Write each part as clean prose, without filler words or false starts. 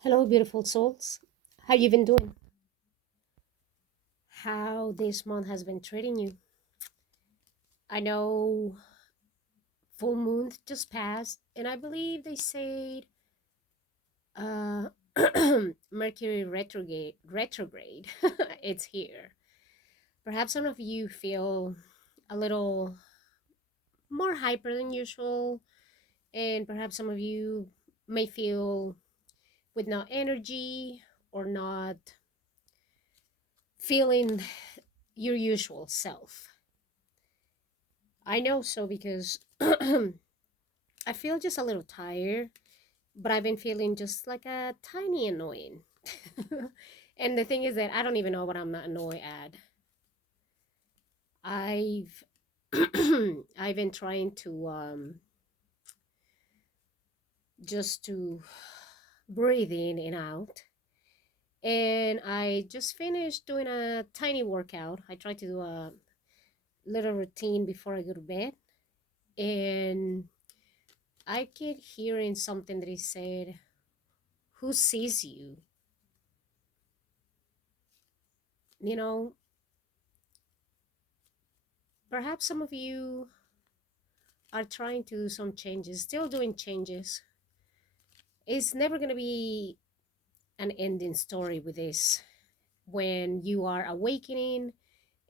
Hello, beautiful souls. How you been doing? How this month has been treating you? I know full moon just passed, and I believe they said uh, Mercury retrograde. It's here. Perhaps some of you feel a little more hyper than usual, and perhaps some of you may feel with no energy or not feeling your usual self. I know so because I feel just a little tired, but I've been feeling just like a tiny annoying. And the thing is that I don't even know what I'm not annoyed at. I've I've been trying to just to breathe in and out. And I just finished doing a tiny workout. I try to do a little routine before I go to bed. And I kept hearing something that he said, who sees you? You know, perhaps some of you are trying to do some changes, still doing changes. It's never going to be an ending story with this. When you are awakening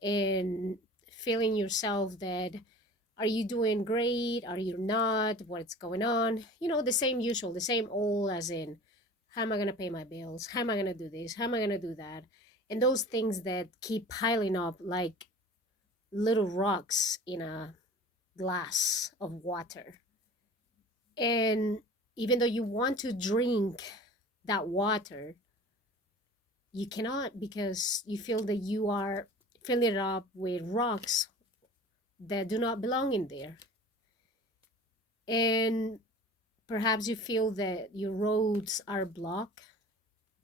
and feeling yourself that are you doing great? Are you not? What's going on? You know, the same usual, the same old, as in, how am I going to pay my bills? How am I going to do this? How am I going to do that? And those things that keep piling up like little rocks in a glass of water. And even though you want to drink that water, you cannot because you feel that you are filling it up with rocks that do not belong in there. And perhaps you feel that your roads are blocked,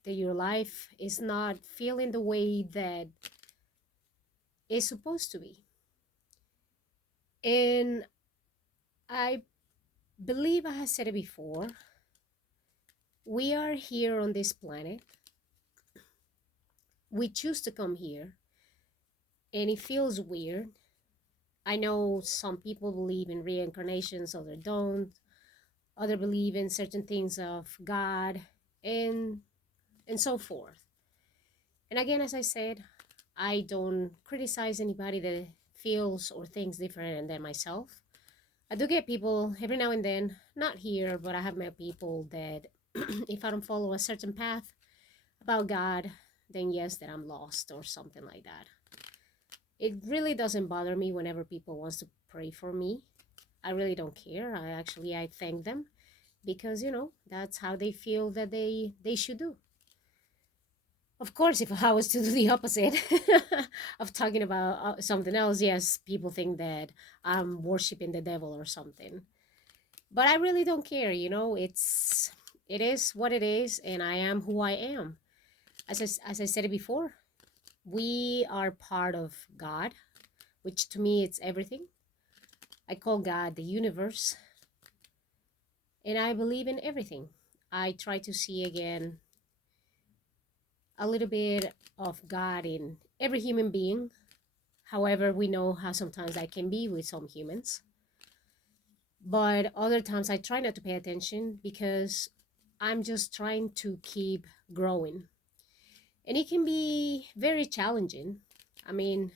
that your life is not feeling the way that it's supposed to be. And I believe I have said it before. We are here on this planet. We choose to come here, and it feels weird. I know some people believe in reincarnations, others don't. Others believe in certain things of God and and so forth. And again, as I said, I don't criticize anybody that feels or thinks different than myself. I do get people every now and then, not here, but I have met people that if I don't follow a certain path about God, then yes, that I'm lost or something like that. It really doesn't bother me whenever people wants to pray for me. I really don't care. I thank them because that's how they feel that they should do. Of course, if I was to do the opposite of talking about something else, yes, people think that I'm worshiping the devil or something. But I really don't care. It is what it is, and I am who I am. As I said it before, we are part of God, which to me it's everything. I call God the universe, and I believe in everything. I try to see again a little bit of God in every human being. However, we know how sometimes I can be with some humans. But other times I try not to pay attention because I'm just trying to keep growing. And it can be very challenging. I mean,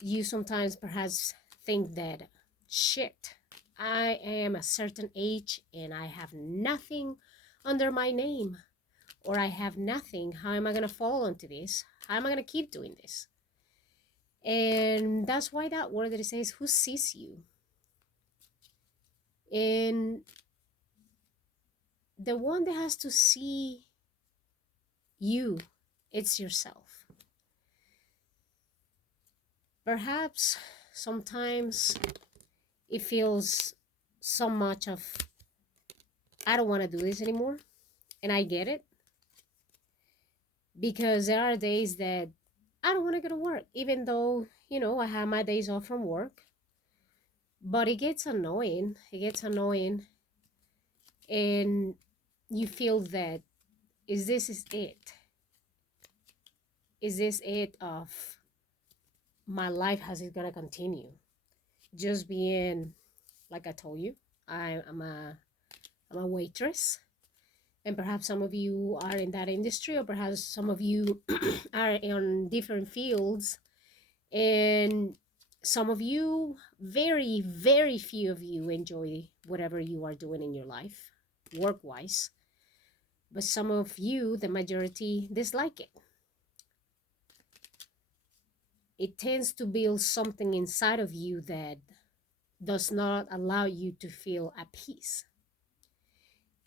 you sometimes perhaps think that, shit, I am a certain age and I have nothing under my name, or I have nothing. How am I going to fall into this? How am I going to keep doing this? And that's why that word that it says, who sees you? And the one that has to see you, it's yourself. Perhaps sometimes it feels so much of, I don't want to do this anymore. And I get it because there are days that I don't want to go to work, even though, I have my days off from work. But it gets annoying. It gets annoying. And you feel that is it? Is this it of my life? Has it gonna continue? Just being, like I told you, I'm a waitress, and perhaps some of you are in that industry, or perhaps some of you are in different fields, and some of you, very, very few of you, enjoy whatever you are doing in your life, work wise, but some of you, the majority, dislike it. It tends to build something inside of you that does not allow you to feel at peace.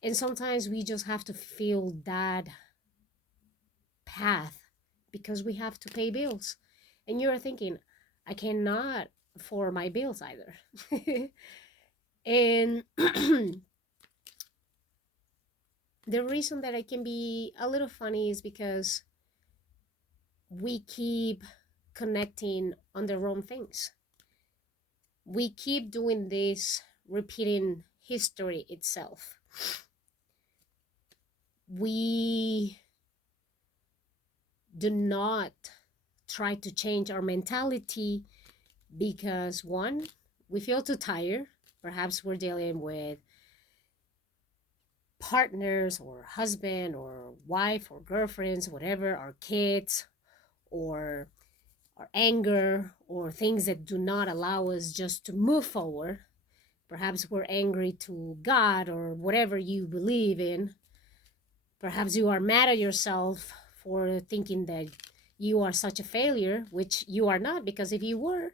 And sometimes we just have to feel that path because we have to pay bills. And you're thinking, I cannot afford my bills either. And the reason that I can be a little funny is because we keep connecting on the wrong things. We keep doing this, repeating history itself. We do not try to change our mentality because, one, we feel too tired. Perhaps we're dealing with partners or husband or wife or girlfriends, whatever, our kids, or our anger, or things that do not allow us just to move forward. Perhaps we're angry to God or whatever you believe in. Perhaps you are mad at yourself for thinking that you are such a failure, which you are not, because if you were,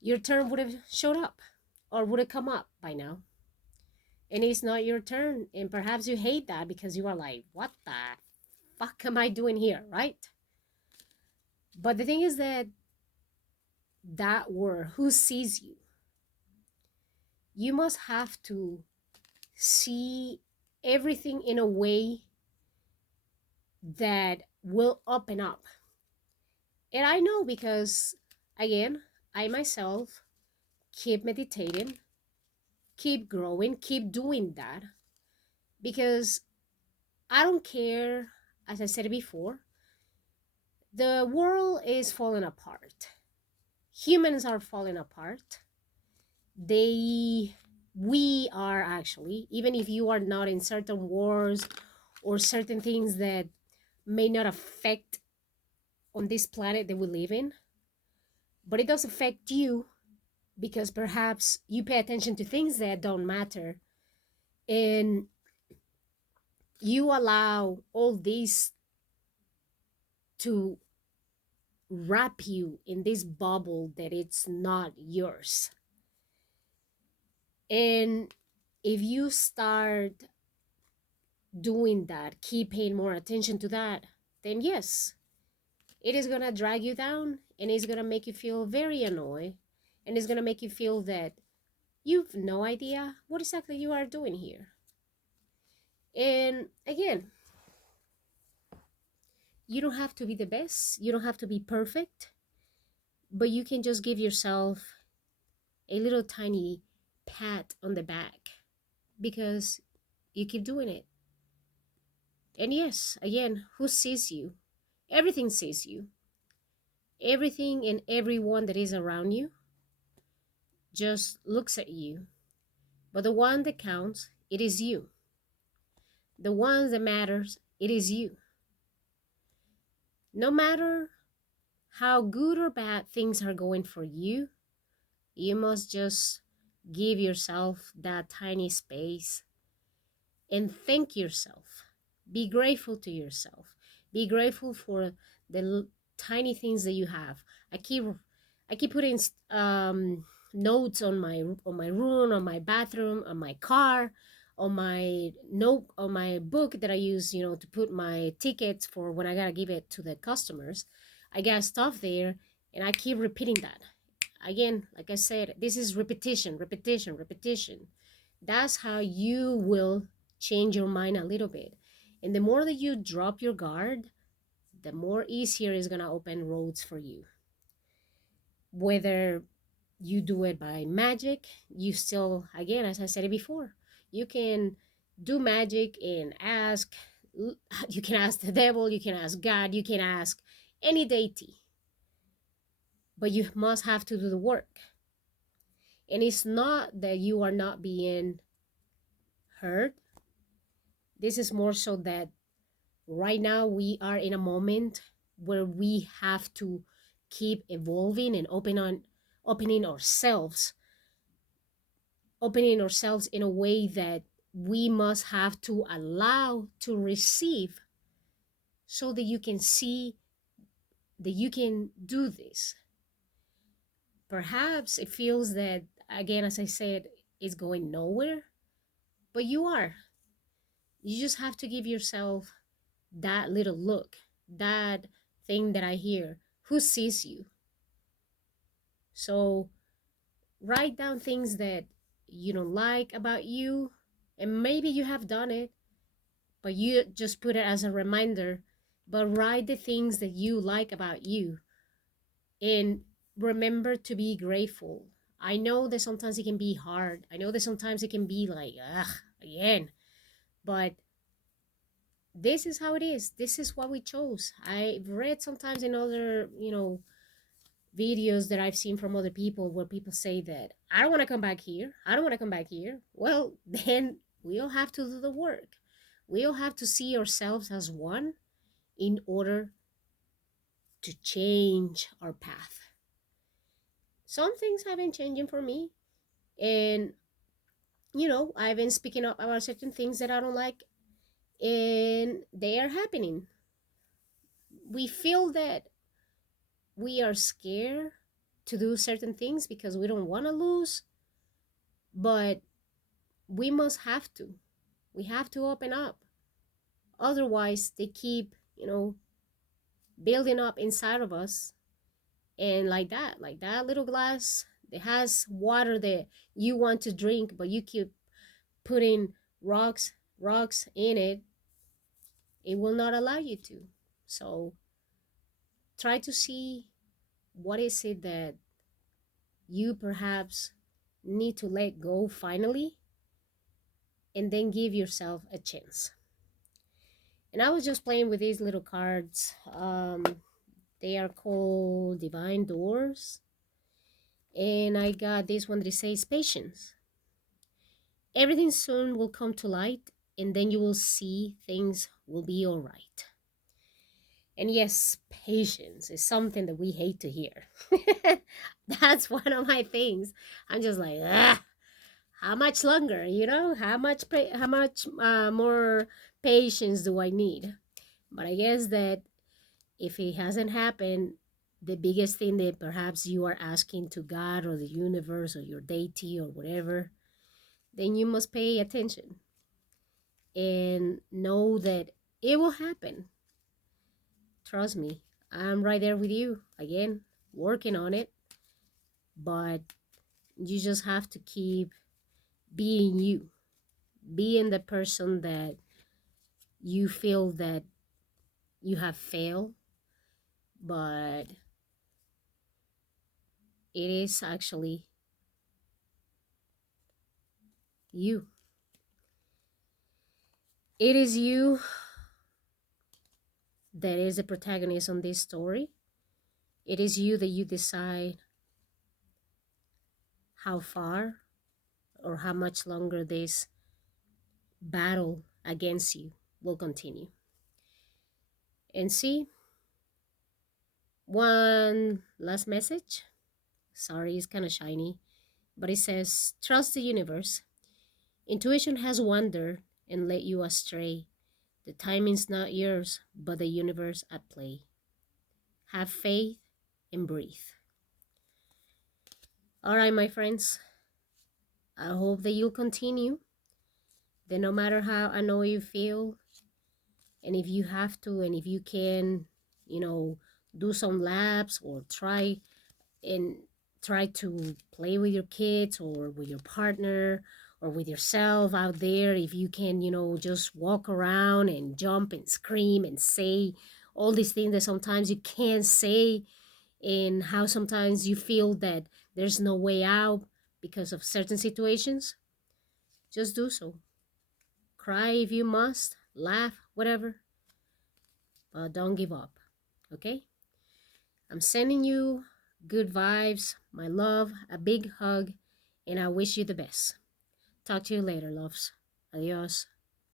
your turn would have showed up or would have come up by now. And it's not your turn. And perhaps you hate that because you are like, what the fuck am I doing here, right? But the thing is that word, who sees you? You must have to see everything in a way that will open up. And I know because, again, I myself keep meditating, keep growing, keep doing that because I don't care, as I said before, the world is falling apart. Humans are falling apart. We are actually, even if you are not in certain wars or certain things that may not affect on this planet that we live in, but it does affect you because perhaps you pay attention to things that don't matter and you allow all this to wrap you in this bubble that it's not yours. And if you start doing that, keep paying more attention to that, then yes, it is gonna drag you down and it's gonna make you feel very annoyed and it's gonna make you feel that you've no idea what exactly you are doing here. And again, you don't have to be the best, you don't have to be perfect, but you can just give yourself a little tiny pat on the back because you keep doing it. And yes, again, who sees you? Everything sees you. Everything and everyone that is around you just looks at you. But the one that counts, it is you. The one that matters, it is you. No matter how good or bad things are going for you, you must just give yourself that tiny space and thank yourself. Be grateful to yourself. Be grateful for the tiny things that you have. I keep putting notes on my room, on my bathroom, on my car, on my note, on my book that I use, to put my tickets for when I gotta give it to the customers. I got stuff there, and I keep repeating that. Again, like I said, this is repetition, repetition, repetition. That's how you will change your mind a little bit. And the more that you drop your guard, the more easier it's gonna open roads for you. Whether you do it by magic, you still, again, as I said it before, you can do magic and ask You can ask the devil, you can ask God, you can ask any deity, but you must have to do the work. And it's not that you are not being heard. This is more so that right now we are in a moment where we have to keep evolving and opening ourselves, opening ourselves in a way that we must have to allow to receive, so that you can see that you can do this. Perhaps it feels that, again, as I said, it's going nowhere, but you are. You just have to give yourself that little look, that thing that I hear. Who sees you? So write down things that you don't like about you, and maybe you have done it, but you just put it as a reminder. But write the things that you like about you, and remember to be grateful. I know that sometimes it can be hard. I know that sometimes it can be like, ugh, again. But this is how it is. This is what we chose. I've read sometimes in other, videos that I've seen from other people where people say that I don't want to come back here. I don't want to come back here. Well, then we'll have to do the work. We'll have to see ourselves as one in order to change our path. Some things have been changing for me, and I've been speaking up about certain things that I don't like, and they are happening. We feel that we are scared to do certain things because we don't want to lose, but we must have to. We have to open up. Otherwise, they keep, building up inside of us. And like that little glass that has water that you want to drink, but you keep putting rocks in it, it will not allow you to. So try to see what is it that you perhaps need to let go finally, and then give yourself a chance. And I was just playing with these little cards. They are called Divine Doors. And I got this one that says patience. Everything soon will come to light, and then you will see things will be all right. And yes, patience is something that we hate to hear. That's one of my things. I'm just like, how much longer? How much more patience do I need? But I guess that if it hasn't happened, the biggest thing that perhaps you are asking to God or the universe or your deity or whatever, then you must pay attention and know that it will happen. Trust me, I'm right there with you. Again, working on it, but you just have to keep being you, being the person that you feel that you have failed, but it is actually you. It is you that is the protagonist on this story. It is you that you decide how far or how much longer this battle against you will continue. And see, one last message. Sorry, it's kind of shiny, but it says, trust the universe. Intuition has wandered and led you astray. The timing's not yours, but the universe at play. Have faith and breathe. All right, my friends. I hope that you'll continue. That no matter how annoyed you feel, and if you have to, and if you can, do some laps or and try to play with your kids or with your partner or with yourself out there. If you can, just walk around and jump and scream and say all these things that sometimes you can't say, and how sometimes you feel that there's no way out because of certain situations, just do so. Cry if you must, laugh, whatever, but don't give up, okay? I'm sending you good vibes, my love, a big hug, and I wish you the best. Talk to you later, loves. Adios.